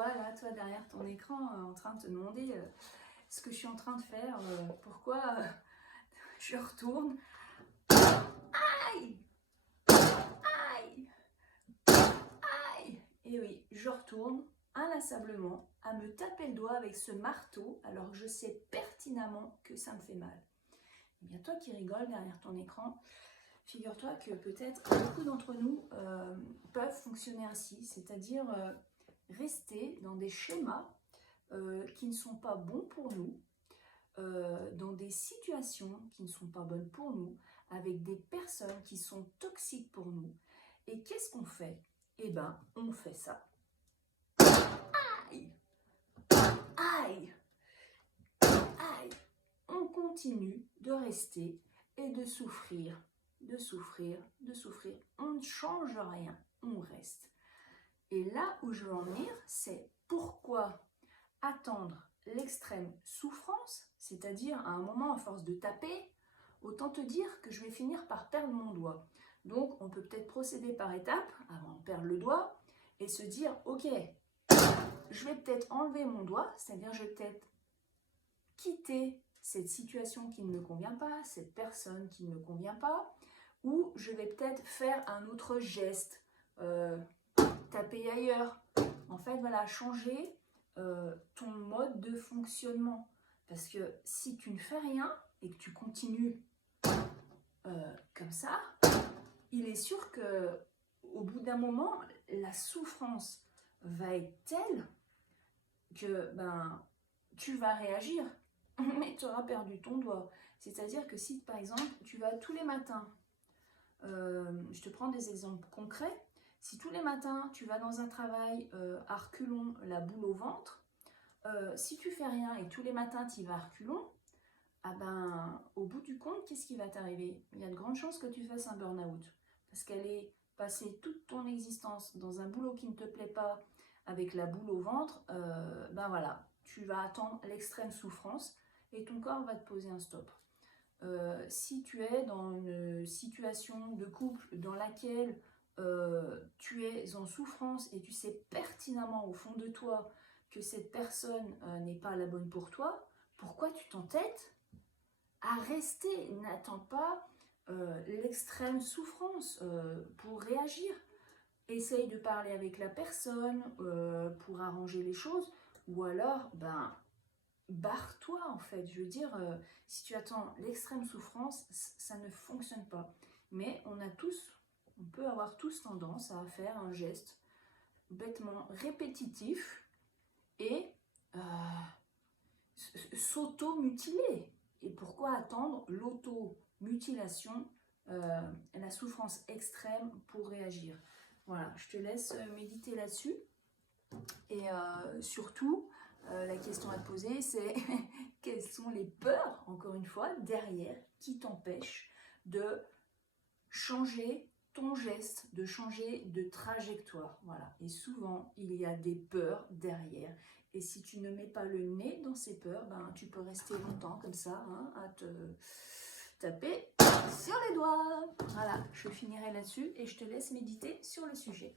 vois là, toi derrière ton écran, en train de te demander ce que je suis en train de faire, pourquoi je retourne. Aïe! Aïe! Aïe! Et oui, je retourne inlassablement à me taper le doigt avec ce marteau alors que je sais pertinemment que ça me fait mal. Et bien toi qui rigoles derrière ton écran, figure-toi que peut-être beaucoup d'entre nous peuvent fonctionner ainsi, c'est-à-dire rester dans des schémas qui ne sont pas bons pour nous, dans des situations qui ne sont pas bonnes pour nous, avec des personnes qui sont toxiques pour nous. Et qu'est-ce qu'on fait? Eh bien, on fait ça. Aïe! Aïe! Aïe! On continue de rester et de souffrir, de souffrir, de souffrir. On ne change rien, on reste. Et là où je veux en venir, c'est pourquoi attendre l'extrême souffrance, c'est-à-dire à un moment, à force de taper, autant te dire que je vais finir par perdre mon doigt. Donc, on peut peut-être procéder par étapes avant de perdre le doigt et se dire, ok, je vais peut-être enlever mon doigt, c'est-à-dire je vais peut-être quitter cette situation qui ne me convient pas, cette personne qui ne me convient pas, ou je vais peut-être faire un autre geste, taper ailleurs. En fait, voilà, changer ton mode de fonctionnement. Parce que si tu ne fais rien et que tu continues comme ça, il est sûr que au bout d'un moment, la souffrance va être telle que tu vas réagir, mais tu auras perdu ton doigt. C'est-à-dire que si, par exemple, tu vas tous les matins, je te prends des exemples concrets, si tous les matins, tu vas dans un travail à reculons, la boule au ventre, si tu fais rien et tous les matins, tu y vas à reculons, ah ben, au bout du compte, qu'est-ce qui va t'arriver? Il y a de grandes chances que tu fasses un burn-out. Parce qu'elle est passée toute ton existence dans un boulot qui ne te plaît pas, avec la boule au ventre, ben voilà, tu vas attendre l'extrême souffrance et ton corps va te poser un stop. Si tu es dans une situation de couple dans laquelle tu es en souffrance et tu sais pertinemment au fond de toi que cette personne n'est pas la bonne pour toi, pourquoi tu t'entêtes à rester? N'attends pas l'extrême souffrance pour réagir. Essaye de parler avec la personne pour arranger les choses, ou alors, barre-toi en fait. Je veux dire, si tu attends l'extrême souffrance, ça ne fonctionne pas. Mais on peut avoir tous tendance à faire un geste bêtement répétitif et s'auto-mutiler. Et pourquoi attendre l'auto-mutilation, la souffrance extrême pour réagir? Voilà, je te laisse méditer là-dessus. Et surtout, la question à te poser, c'est quelles sont les peurs, encore une fois, derrière, qui t'empêchent de changer ton geste, de changer de trajectoire. Voilà. Et souvent, il y a des peurs derrière. Et si tu ne mets pas le nez dans ces peurs, tu peux rester longtemps comme ça, à te taper sur les doigts. Voilà, je finirai là-dessus et je te laisse méditer sur le sujet.